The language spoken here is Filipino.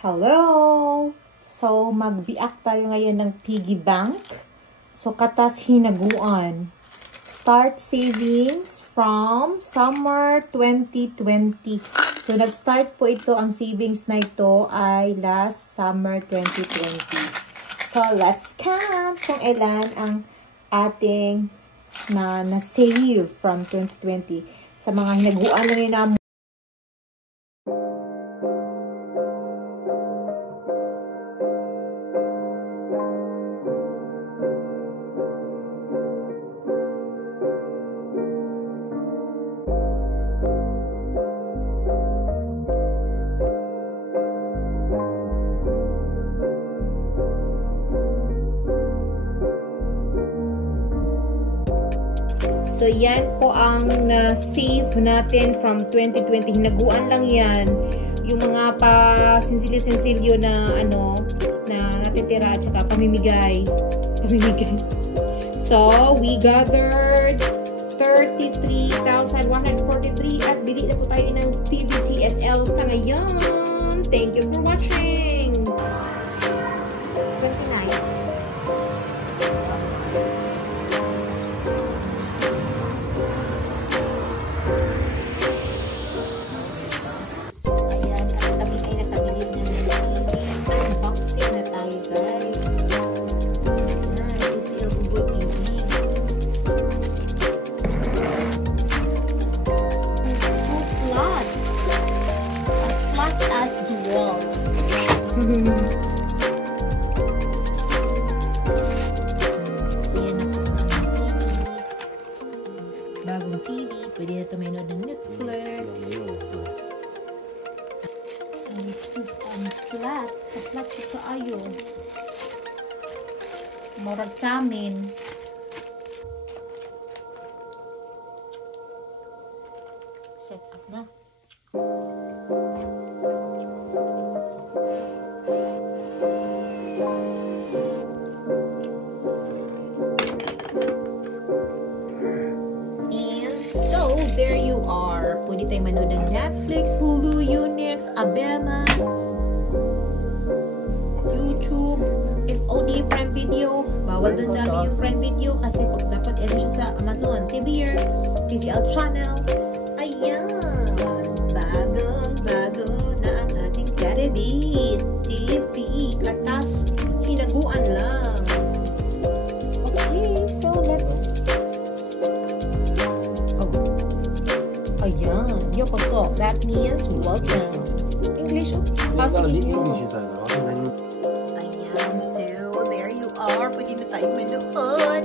Hello! So, mag-react tayo ngayon ng piggy bank. So, katas hinaguan. Start savings from summer 2020. So, nag-start po ito, ang savings na ito ay last summer 2020. So, let's count kung ilan ang ating na-save from 2020. Sa mga hinaguan na rin namin. So, yan po ang na-save natin from 2020. Hinaguan lang yan. Yung mga pa-sensilyo-sensilyo na na natitira at saka pamimigay. So, we gathered 33,143 at bili na po tayo ng PVTSL sa ngayon. Thank you for watching! 29. Bagong TV, pwede na ito manood ng Netflix. Ang flat ito ayo. Murag sa amin. Set up na. There you are. Pwede tayo manood ng Netflix, Hulu, Unix, Abema, YouTube, FOD, Prime Video. Bawal dun sa amin yung Prime Video kasi pag dapat ito siya sa Amazon TV, TCL Channel. Ayan! Bago na ang ating Caribbean TV. Katas, hinaguan lang. Okay, so let's Ayan, yokoso. That means welcome. English? Ayan, so there you are. Pwede na tayo manood.